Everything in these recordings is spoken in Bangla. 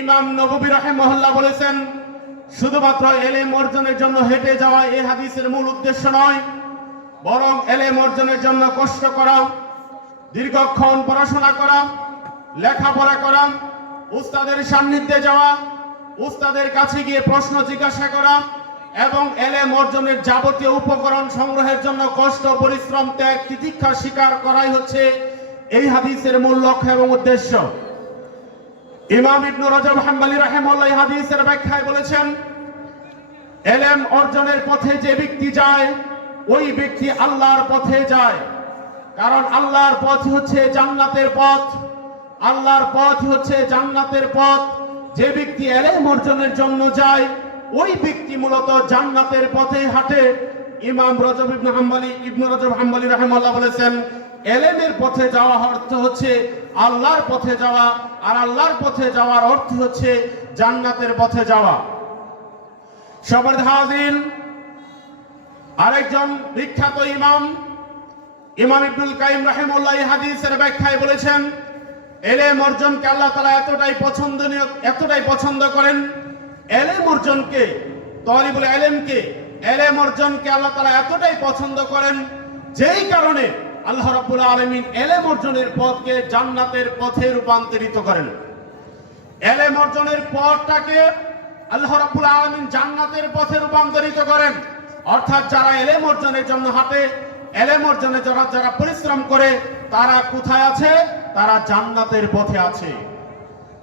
ইমাম নববী রাহিমাহুল্লাহ বলেছেন, শুধুমাত্র এলেম অর্জনের জন্য হেঁটে যাওয়া এই হাদিসের মূল উদ্দেশ্য নয়, বরং এলেম অর্জনের জন্য কষ্ট করা, দীর্ঘক্ষণ পড়াশোনা করা, লেখাপড়া করা, উস্তাদের সান্নিধ্যে যাওয়া, উস্তাদের কাছে গিয়ে প্রশ্ন জিজ্ঞাসা করা এবং এলেম অর্জনের যাবতীয় উপকরণ সংগ্রহের জন্য কষ্ট, পরিশ্রম, ত্যাগ, তিতিক্ষা স্বীকার করাই হচ্ছে এই হাদিসের মূল লক্ষ্য এবং উদ্দেশ্য। ইমাম ইবনে রজব হাম্বলী রাহিমাহুল্লাহ এই হাদিসের ব্যাখ্যায় বলেছেন, এলেম অর্জনের পথে যে ব্যক্তি যায় ওই ব্যক্তি আল্লাহর পথে যায়। কারণ আল্লাহর পথ হচ্ছে জান্নাতের পথ, আল্লাহর পথ হচ্ছে জান্নাতের পথ। যে ব্যক্তি এলেম অর্জনের জন্য যায় ওই ব্যক্তি মূলত জান্নাতের পথে হাঁটে। ইমাম ইবনে রজব হাম্বলী রাহিমাহুল্লাহ বলেছেন, এলেমের পথে যাওয়া অর্থ হচ্ছে আল্লাহর পথে যাওয়া, আর আল্লাহর পথে যাওয়ার অর্থ হচ্ছে জান্নাতের পথে যাওয়া। সবার হাজির আরেকজন বিখ্যাত ইমাম ইবনুল কাইয়িম রাহিমাহুল্লাহ এই হাদিসের ব্যাখ্যায় বলেছেন, এলেম অর্জনকে আল্লাহ তাআলা এতটাই পছন্দ করেন, এলেম অর্জনকে, তালিবুল ইলমকে, এলেম অর্জনকে আল্লাহ তাআলা এতটাই পছন্দ করেন যেই কারণে আল্লাহ রাব্বুল আলামিন এলেম অর্জনের পথকে জান্নাতের পথে রূপান্তরিত করেন। এলেম অর্জনের পথটাকে আল্লাহ রাব্বুল আলামিন জান্নাতের পথে রূপান্তরিত করেন। অর্থাৎ যারা এলেম অর্জনের জন্য হাঁটে, এলেম অর্জনে যারা পরিশ্রম করে, তারা কোথায় আছে? তারা জান্নাতের পথে আছে,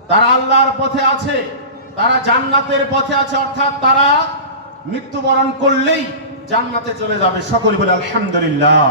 তারা আল্লাহর পথে আছে, তারা জান্নাতের পথে আছে। অর্থাৎ তারা মৃত্যুবরণ করলেই জান্নাতে চলে যাবে। সকলে বলে আলহামদুলিল্লাহ।